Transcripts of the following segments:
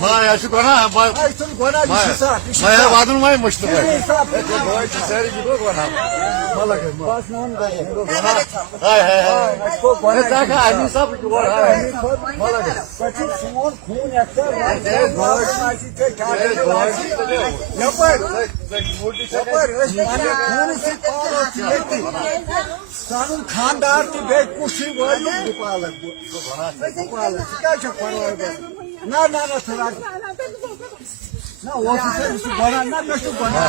Maya şu kona Maya vadın mı müştü seri gidiyor kona hay ne taka ani sab ki var hay Sanın kandardı bek kuşu var pahalı क्या ना ना ना थोड़ा ना वो से बना ना मैं तो बना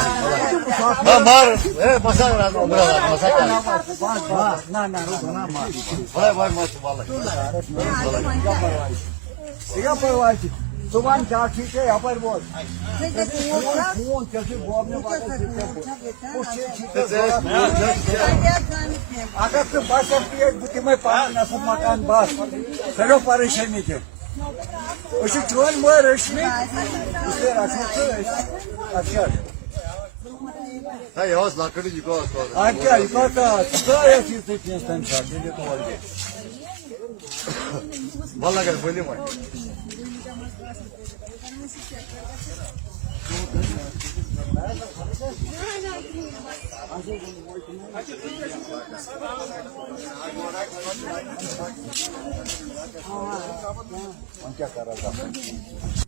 मार मसा मसा ना ना बना मार भाई मत वाला क्या परवाह सुबह क्या ठीक है यहाँ पर बोल फोन कैसे बोलने वाले अगर तो बस सकती है बुद्धि में पानी न सब मकान बस करो परेशानी के उसे चोन मोर रश्मि उसे रखते अच्छा Hey yavaş lakırı yukarı sonra. अच्छा yukarıda sıraya çizdi cinsten şartıyla oldu. Vallahi gel böyle mi? क्या कर रहा था